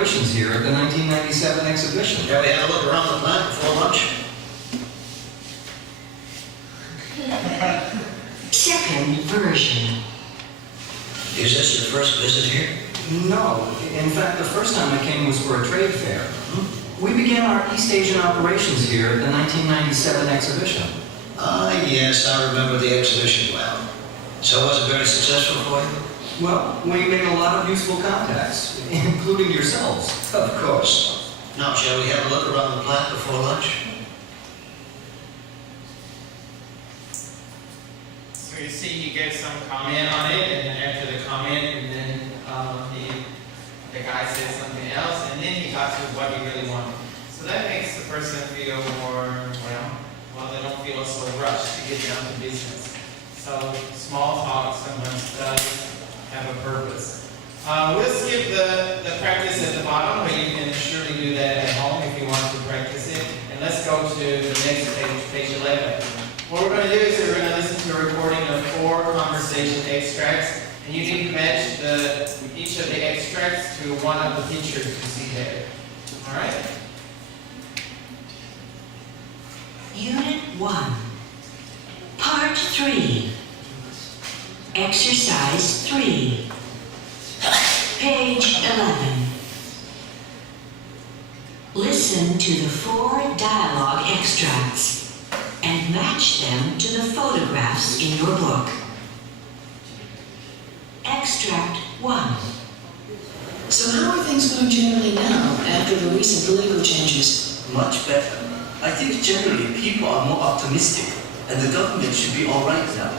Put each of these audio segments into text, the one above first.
operations here at the 1997 exhibition. Shall we have a look around the plant before lunch? Second version. Is this your first visit here? No. In fact, the first time I came was for a trade fair. We began our East Asian operations here at the 1997 exhibition. Ah, yes, I remember the exhibition well. So was it very successful for you? Well, we made a lot of useful contacts, including yourselves. Of course. Now, shall we have a look around the plant before lunch? So you see he gave some comment on it, and then after the comment, and then the guy said something else, and then he got to what he really wanted. So that makes the person feel more, well, they don't feel so rushed to get down to business. So small talk sometimes does have a purpose. We'll skip the practice at the bottom, but you can surely do that at home if you want to practice it. And let's go to the next page, page 11. What we're going to do is we're going to listen to a recording of 4 conversation extracts, and you need to match each of the extracts to one of the pictures you see there. All right? Unit 1. Part 3. Exercise 3. Page 11. Listen to the 4 dialogue extracts and match them to the photographs in your book. Extract 1. So how are things going generally now, after the recent political changes? Much better. I think generally people are more optimistic, and the government should be all right now.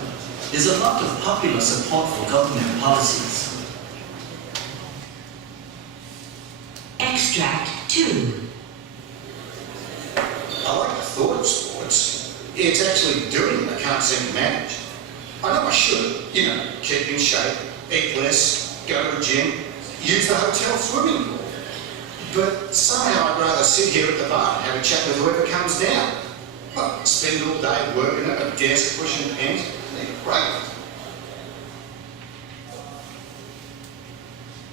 There's a lot of popular support for government policies. Extract 2. I like the thought of sports. It's actually doing it I can't seem to manage. I know I should, keep in shape, eat less, go to the gym, use the hotel swimming pool. But somehow I'd rather sit here at the bar and have a chat with whoever comes down. Well, spend all day working at a desk pushing pens. They're great.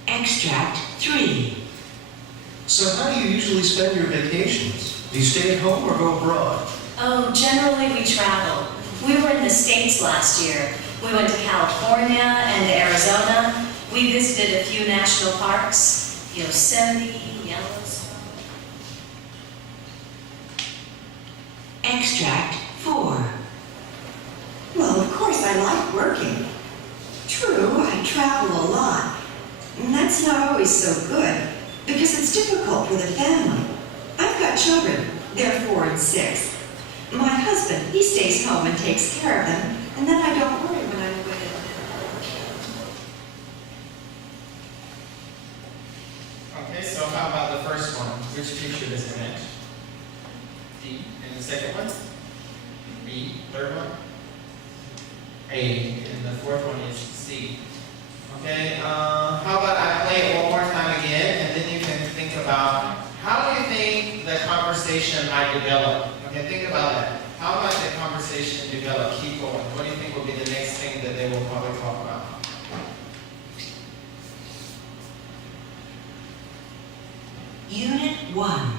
Extract 3. So how do you usually spend your vacations? Do you stay at home or go abroad? Oh, generally we travel. We were in the States last year. We went to California and to Arizona. We visited a few national parks, Yosemite, Yellowstone. Extract 4. Well, of course I like working. True, I travel a lot. And that's not always so good, because it's difficult for the family. I've got children. They're 4 and 6. My husband, he stays home and takes care of them, and then I don't worry when I'm away. Okay, so how about the first one? Which picture does it match? D. And the second one? B. Third one? A. And the fourth one is C. Okay, how about I play it one more time again, and then you can think about how do you think the conversation might develop? Okay, think about that. How might the conversation develop? Keep going. What do you think will be the next thing that they will probably talk about? Unit 1.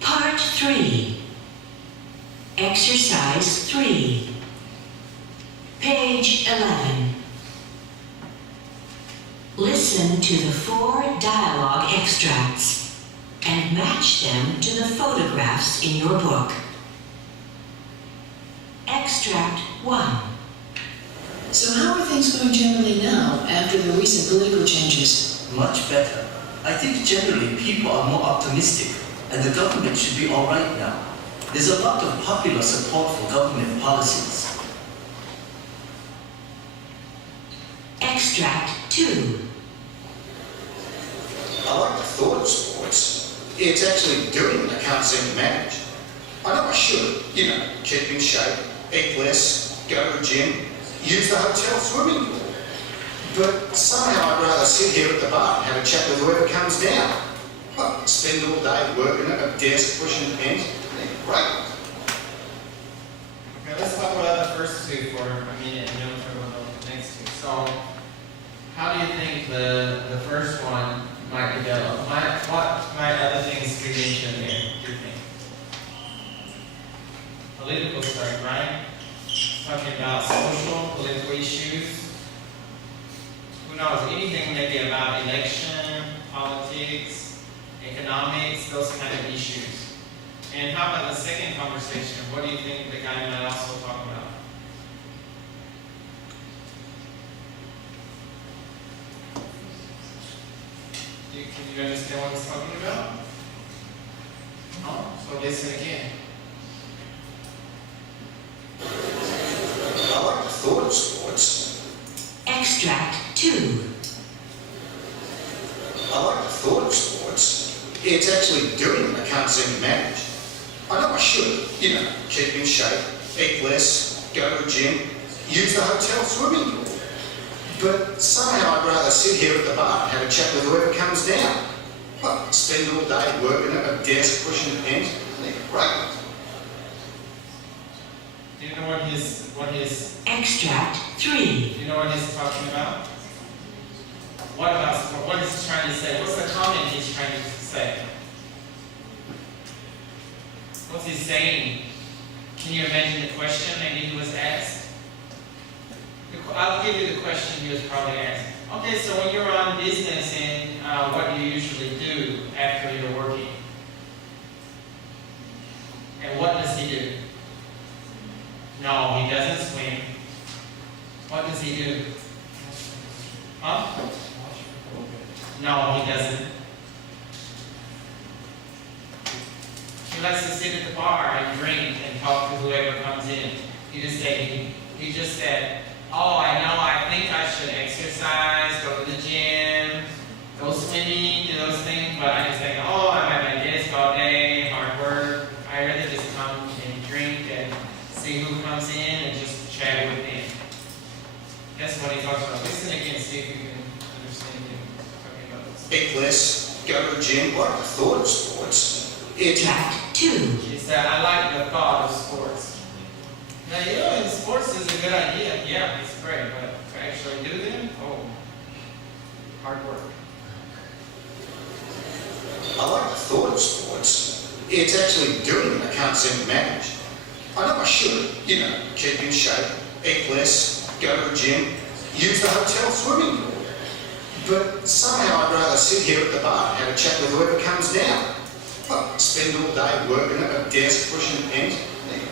Part 3. Exercise 3. Page 11. Listen to the 4 dialogue extracts and match them to the photographs in your book. Extract 1. So how are things going generally now, after the recent political changes? Much better. I think generally people are more optimistic, and the government should be all right now. There's a lot of popular support for government policies. Extract 2. I like the thought of sports. It's actually doing it I can't seem to manage. I know I should, keep in shape, eat less, go to the gym, use the hotel swimming pool. But somehow I'd rather sit here at the bar and have a chat with whoever comes down. Well, spend all day working at a desk pushing pens. They're great. Okay, let's talk about the first two for a minute, and then we'll talk about the next two. So, how do you think the first one might develop? What might other things be mentioned there, do you think? Political stuff, right? Talking about social, political issues. Who knows? Anything maybe about election, politics, economics, those kind of issues. And how about the second conversation? What do you think the guy might also talk about? Can you understand what he's talking about? No? So listen again. I like the thought of sports. Extract 2. I like the thought of sports. It's actually doing it I can't seem to manage. I know I should, keep in shape, eat less, go to the gym, use the hotel swimming pool. But somehow I'd rather sit here at the bar and have a chat with whoever comes down. Well, spend all day working at a desk, pushing pens. Right. Do you know what his Extract 3. do you know what he's talking about? What is he trying to say? What's the comment he's trying to say? What's he saying? Can you imagine the question maybe he was asked? I'll give you the question he was probably asked. Okay, so when you're on business, and what do you usually do after you're working? And what does he do? No, he doesn't swim. What does he do? Huh? No, he doesn't. He likes to sit at the bar and drink and talk to whoever comes in. He just said, oh, I think I should exercise, go to the gym, go swimming, do those things, but I just think, oh, I'm at my desk all day, hard work. I'd rather just come and drink and see who comes in and just chat with them. That's what he talks about. Listen again, see if you can understand him talking about this. Eat less, go to the gym. I like the thought of sports. It's Extract 2. He said, I like the thought of sports. Now, in sports is a good idea. Yeah, it's great, but to actually do them, hard work. I like the thought of sports. It's actually doing it I can't seem to manage. I know I should, keep in shape, eat less, go to the gym, use the hotel swimming pool. But somehow I'd rather sit here at the bar and have a chat with whoever comes down. Well, spend all day working at a desk, pushing pens.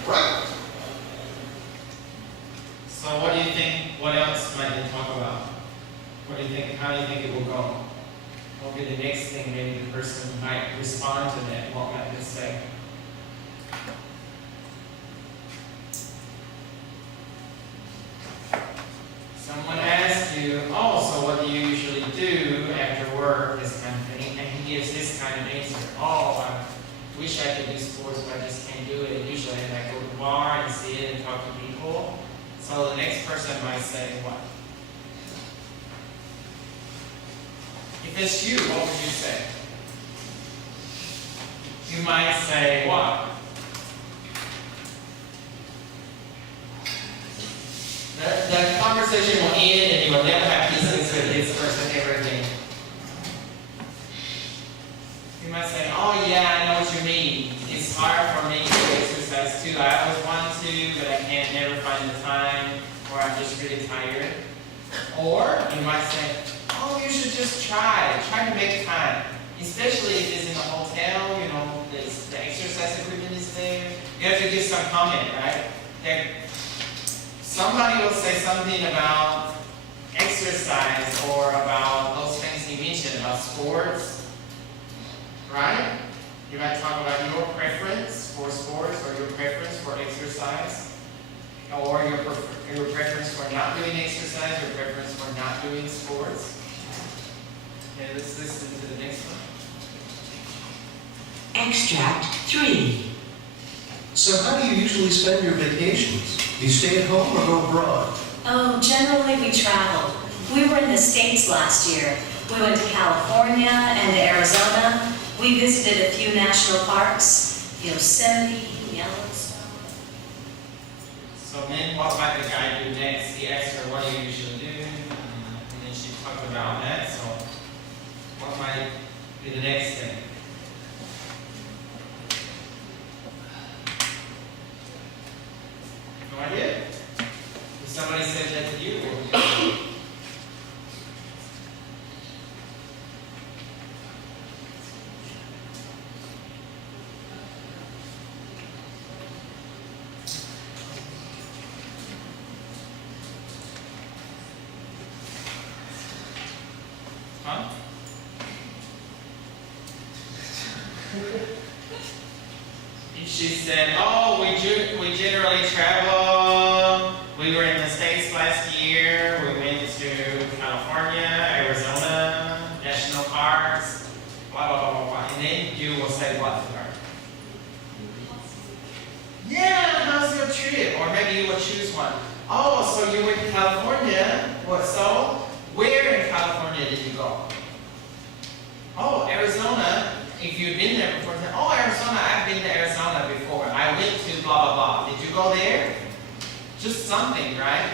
Right. So what do you think, what else might they talk about? What do you think, how do you think it will go? What will be the next thing maybe the person might respond to that? What might they say? Someone asks you, so what do you usually do after work, this kind of thing, and he gives this kind of answer. I wish I could do sports, but I just can't do it. Usually I go to the bar and sit and talk to people. So the next person might say what? If it's you, what would you say? You might say what? The conversation will end and you will never have business with this person ever again. You might say, oh yeah, I know what you mean. It's hard for me to exercise too. I always want to, but I can't never find the time, or I'm just really tired. Or you might say, oh, you should just try to make time. Especially if it's in a hotel, the exercise equipment is there. You have to give some comment, right? Somebody will say something about exercise or about those things he mentioned, about sports, right? You might talk about your preference for sports or your preference for exercise, or your preference for not doing exercise, your preference for not doing sports. Okay, let's listen to the next one. Extract 3. So how do you usually spend your vacations? Do you stay at home or go abroad? Oh, generally we travel. We were in the States last year. We went to California and to Arizona. We visited a few national parks, Yosemite, Yellowstone. So then what might the guy do next? He asked her, what do you usually do? And then she talked about that. So What might be the next thing? No idea? If somebody said that to you, what would you do? Huh? She said, oh, we generally travel. We were in the States last year. We went to California, Arizona, national parks, blah, blah, blah, blah, blah. And then you will say what to her? Yeah, how's your trip? Or maybe you will choose one. Oh, so you went to California. What, so? Where in California did you go? Oh, Arizona. If you've been there before, say, oh, Arizona, I've been to Arizona before. I went to blah, blah, blah. Did you go there? Just something, right?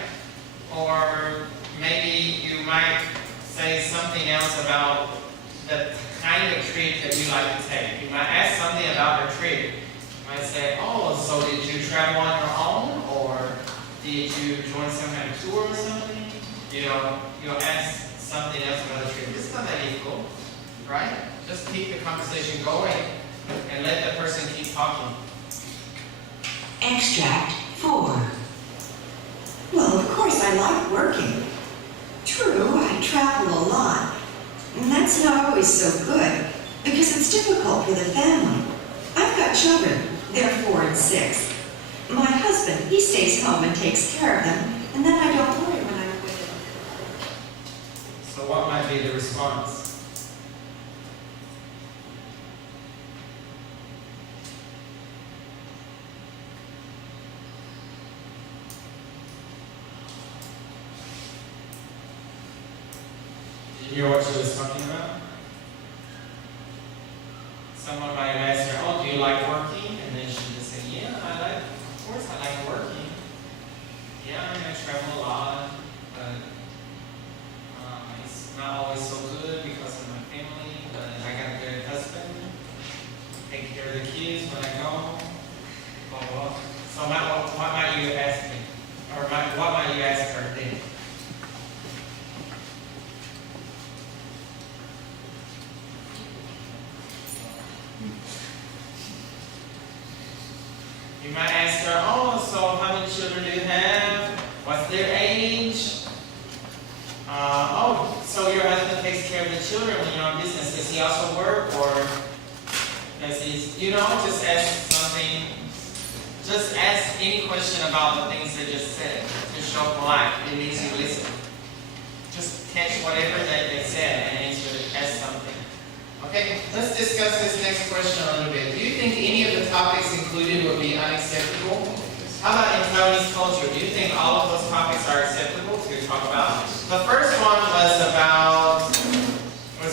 Or maybe you might say something else about the kind of trip that you like to take. You might ask something about your trip. You might say, oh, so did you travel on your own? Or did you join some kind of tour or something? You know, you'll ask something else about the trip. It's not that difficult, right? Just keep the conversation going and let the person keep talking. Extract 4. Well, of course, I like working. True, I travel a lot. And that's not always so good, because it's difficult for the family. I've got children. They're 4 and 6. My husband, he stays home and takes care of them, and then I don't worry when I'm with him. So what might be the response? Did you hear what she was talking about? Someone might ask her, oh, do you like working? And then she would say, yeah, of course I like working. Yeah, I travel a lot, but it's not always so good because of my family, but I got a good husband, take care of the kids when I go, blah, blah. So what might you ask me? Or what might you ask her then? You might ask her, oh, so how many children do you have? What's their age? Oh, so your husband takes care of the children when you're on business. Does he also work, or does he, just ask something, just ask any question about the things they just said. Just show polite. It means you listen. Just catch whatever that they said and answer it as something. Okay, let's discuss this next question a little bit. Do you think any of the topics included would be unacceptable? How about in Taiwanese culture? Do you think all of those topics are acceptable to talk about? The first one was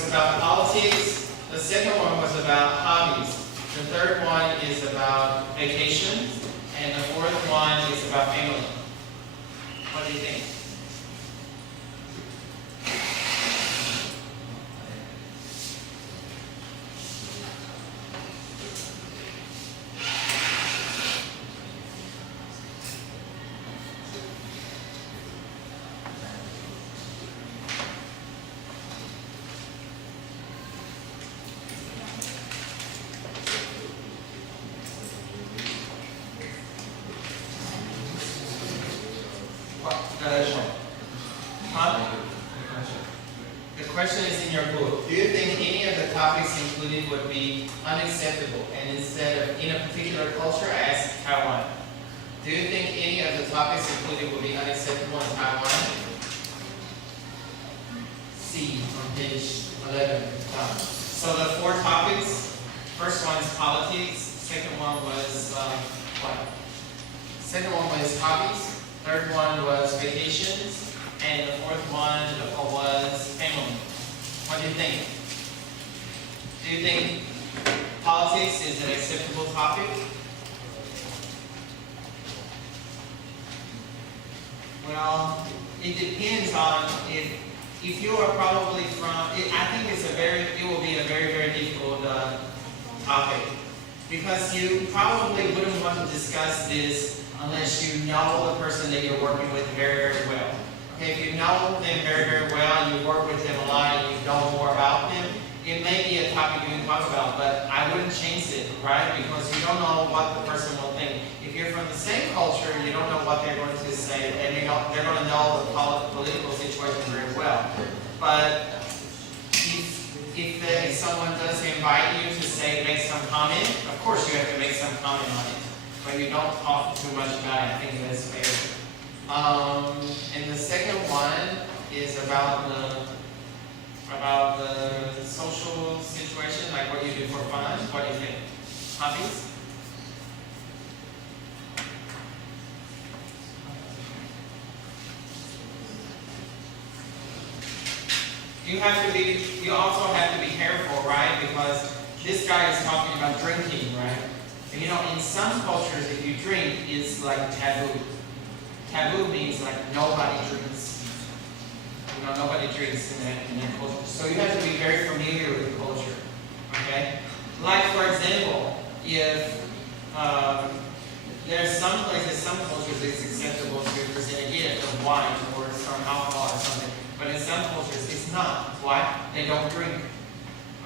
about politics. The second one was about hobbies. The third one is about vacations. And the fourth one is about family. What do you think? Huh? The question is in your book. Do you think any of the topics included would be unacceptable? And instead of in a particular culture, ask Taiwan. Do you think any of the topics included would be unacceptable in Taiwan? C on page 11. So the four topics, first one is politics, second one was what? Second one was hobbies. Third one was vacations, and the fourth one was family. What do you think? Do you think politics is an acceptable topic? Well, it depends on if if you are probably from, I think it will be a very, very difficult topic. Because you probably wouldn't want to discuss this unless you know the person that you're working with very, very well. Okay, if you know them very, very well, and you work with them a lot, and you know more about them, it may be a topic you can talk about, but I wouldn't change it, right? Because you don't know what the person will think. If you're from the same culture, you don't know what they're going to say, and they're going to know the political situation very well. But if someone does invite you to make some comment, of course you have to make some comment on it. But you don't talk too much about it. I think that's fair. And the second one is about the social situation, like what you do for fun. What do you think? Hobbies? You also have to be careful, right? Because this guy is talking about drinking, right? And you know, in some cultures, if you drink, it's like taboo. Taboo means like nobody drinks. You know, nobody drinks in that culture. So you have to be very familiar with the culture, okay? Like, for example, if there's some places, some cultures, it's acceptable to present a gift of wine or some alcohol or something. But in some cultures, it's not. Why? They don't drink.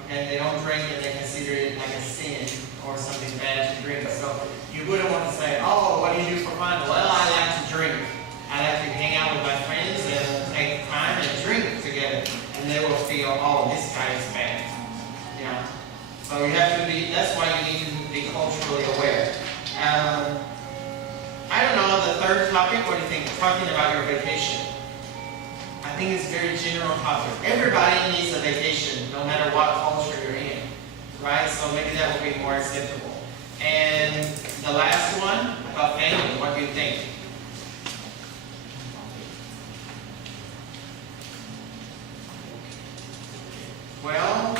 Okay? They don't drink and they consider it like a sin or something bad to drink. So you wouldn't want to say, oh, what do you do for fun? Well, I like to drink. I like to hang out with my friends and take time and drink together. And they will feel, oh, this guy is bad. Yeah. So you have to be, that's why you need to be culturally aware. I don't know, the third topic, what do you think? Talking about your vacation. I think it's a very general topic. Everybody needs a vacation, no matter what culture you're in, right? So maybe that would be more acceptable. And the last one, about family, what do you think? Well,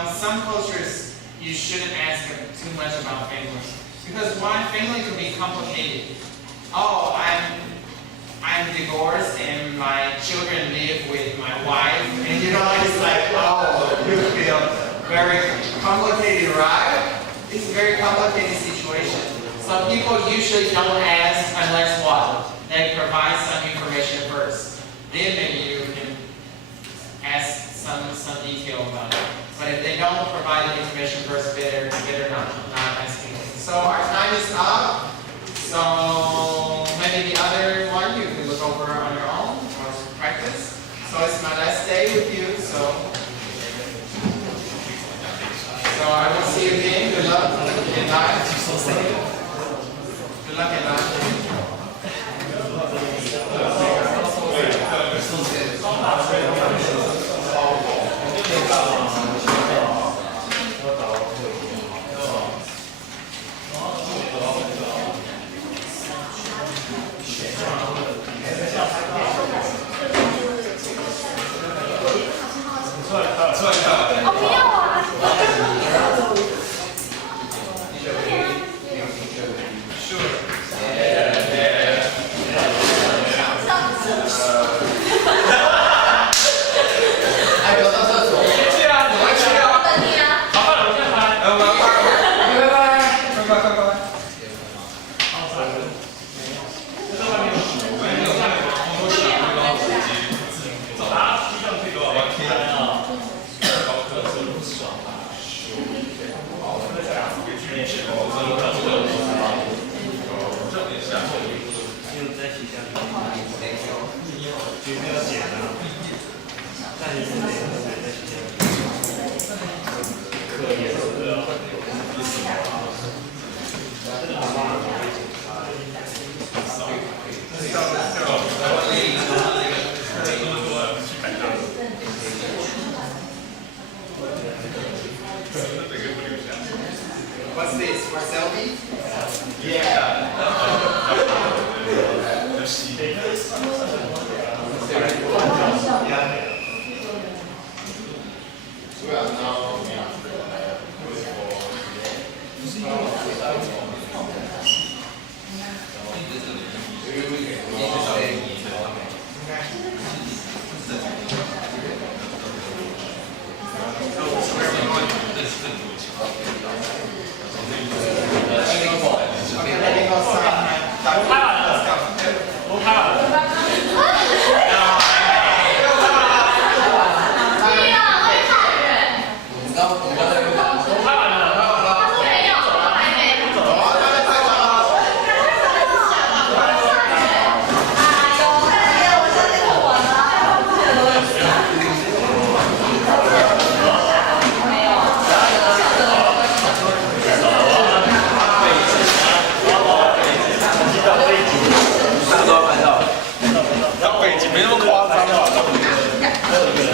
in some cultures, you shouldn't ask them too much about family. Because why? Family can be complicated. Oh, I'm divorced and my children live with my wife. And you know, it's like, oh, you feel very complicated, right? It's a very complicated situation. So people usually don't ask unless what? They provide some information first. Then maybe you can ask some detail about it. But if they don't provide the information first, better not asking. So our time is up. So maybe the other one you can look over on your own or practice. So it's my last day with you. So I will see you again. Good luck in life. Good luck in life. What's this? For selfie? Yeah. Yeah.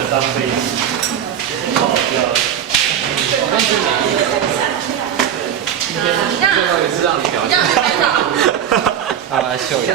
当飞机，好好笑。这个是让你表演，让你拍照，他来秀一下。